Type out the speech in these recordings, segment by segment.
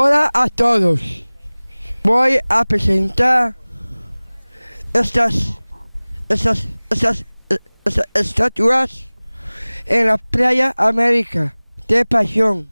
Hola a todos. Voy a presentar estas estatuas en la playa América de Pasión.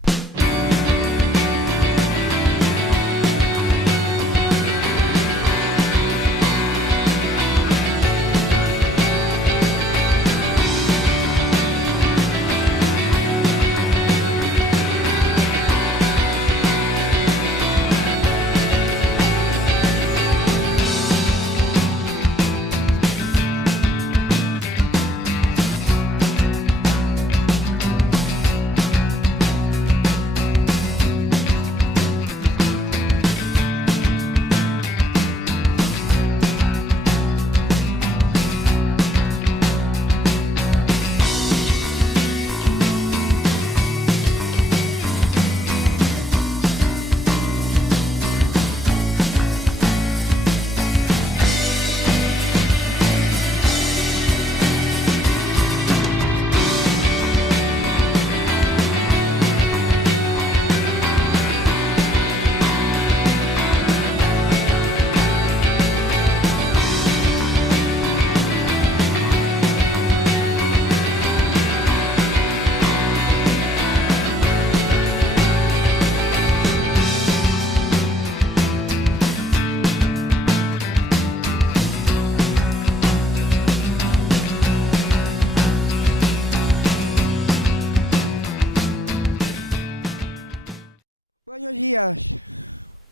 Buenos días,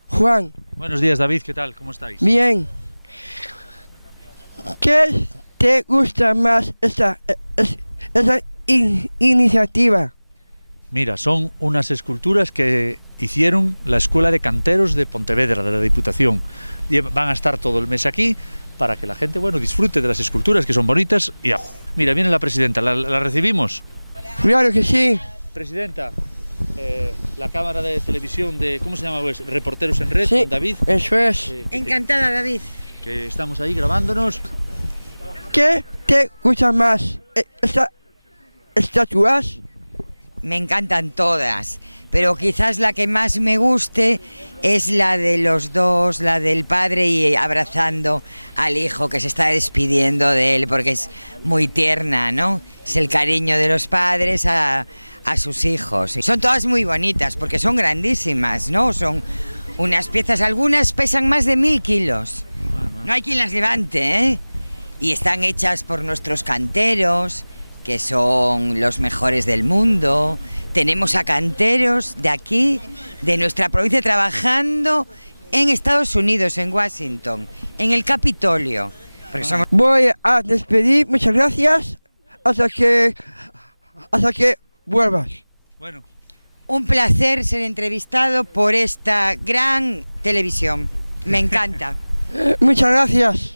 Juan. Buenos días, David, ¿qué tal? ¿Cómo estáis? Bien. ¿Qué te gusta más esta iniciativa? Mira, son unas esculturas que hicieron la Escuela de Canteros de Pontevedra, de la Diputación. Van a estar todo el mes aquí para que la gente, bueno, disfrute de las esculturas, que son bonitas. Y mira, viene la presidenta, ¿la recibimos? Claro que sí. Presidenta, la cámara de televisión de, ¿cómo se llama? Pues, Reporteros en Red, Sí, con David. eso es. Encantada, David. Que estamos ahí grabándonos. ¿Qué te gusta más? ¿Estas estatuas? Me encantan todas, pero quizás la que más me guste es la de los dos, la del padre y abrazando al hijo que se está despidiendo de él, porque es muy tierna, ¿no? Es el cariño de los padres a sus hijos. Son todas muy bonitas porque son grandísimas, ¿no? Son unas piezas, algunas pesan más de 1000 kilos. No hay quien las levante, ¿eh? Y están hechas por nuestros canteros, que son los mejores del mundo. Tenemos a canteros de aquí, de nuestra provincia, trabajando en Estados Unidos, en Washington, en el Capitolio. Porque somos... Voy a despedir, muchas gracias, hasta que vuelvas. Bueno. Un placer ser entrevistado por esta gran televisión. Me encanta. Muchas gracias.